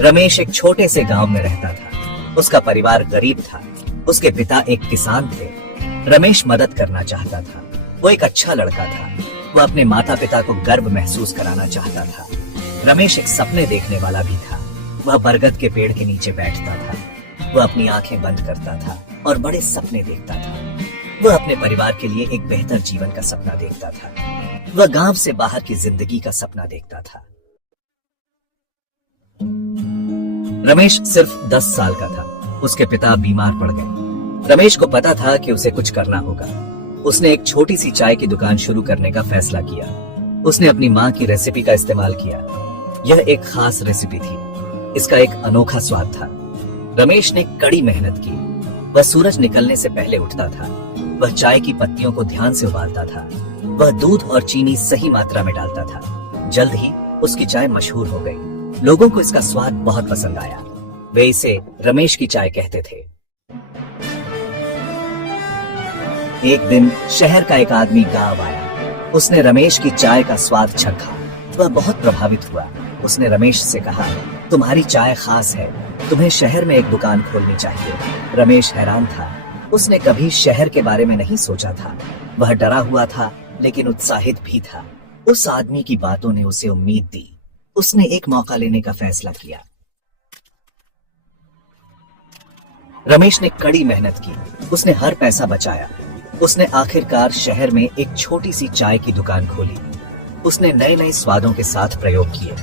रमेश एक छोटे से गांव में रहता था। उसका परिवार गरीब था। उसके पिता एक किसान थे। रमेश मदद करना चाहता था। वो एक अच्छा लड़का था। वो अपने माता पिता को गर्व महसूस कराना चाहता था। रमेश एक सपने देखने वाला भी था। वह बरगद के पेड़ के नीचे बैठता था। वह अपनी आंखें बंद करता था और बड़े सपने देखता था। वह अपने परिवार के लिए एक बेहतर जीवन का सपना देखता था। वह गांव से बाहर की जिंदगी का सपना देखता था। रमेश सिर्फ 10 साल का था। उसके पिता बीमार पड़ गए। रमेश को पता था कि उसे कुछ करना होगा। उसने एक छोटी सी चाय की दुकान शुरू करने का फैसला किया। उसने अपनी माँ की रेसिपी का इस्तेमाल किया। यह एक खास रेसिपी थी। इसका एक अनोखा स्वाद था। रमेश ने कड़ी मेहनत की। वह सूरज निकलने से पहले उठता था। वह चाय की पत्तियों को ध्यान से उबालता था। वह दूध और चीनी सही मात्रा में डालता था। जल्द ही उसकी चाय मशहूर हो गई। लोगों को इसका स्वाद बहुत पसंद आया। वे इसे रमेश की चाय कहते थे। एक दिन शहर का एक आदमी गांव आया। उसने रमेश की चाय का स्वाद चखा। वह बहुत प्रभावित हुआ। उसने रमेश से कहा, तुम्हारी चाय खास है, तुम्हें शहर में एक दुकान खोलनी चाहिए। रमेश हैरान था। उसने कभी शहर के बारे में नहीं सोचा था। वह डरा हुआ था लेकिन उत्साहित भी था। उस आदमी की बातों ने उसे उम्मीद दी। उसने एक मौका लेने का फैसला किया। रमेश ने कड़ी मेहनत की। उसने हर पैसा बचाया। उसने आखिरकार शहर में एक छोटी सी चाय की दुकान खोली। उसने नए नए स्वादों के साथ प्रयोग किए।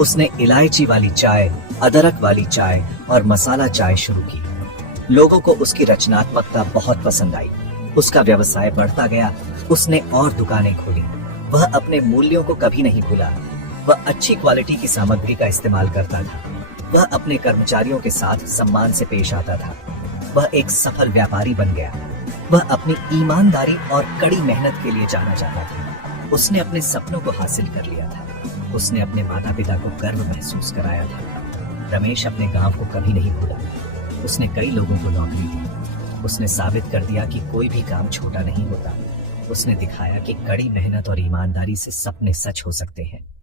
उसने इलायची वाली चाय, अदरक वाली चाय और मसाला चाय शुरू की। लोगों को उसकी रचनात्मकता बहुत पसंद आई। उसका व्यवसाय बढ़ता गया। उसने और दुकानें खोली। वह अपने मूल्यों को कभी नहीं भूला। वह अच्छी क्वालिटी की सामग्री का इस्तेमाल करता था। वह अपने कर्मचारियों के साथ सम्मान से पेश आता था। वह एक सफल व्यापारी बन गया। वह अपनी ईमानदारी और कड़ी मेहनत के लिए जाना जाता था। उसने अपने सपनों को हासिल कर लिया था। उसने अपने माता पिता को गर्व महसूस कराया था। रमेश अपने गांव को कभी नहीं भूला। उसने कई लोगों को नौकरी दी। उसने साबित कर दिया कि कोई भी काम छोटा नहीं होता। उसने दिखाया कि कड़ी मेहनत और ईमानदारी से सपने सच हो सकते हैं।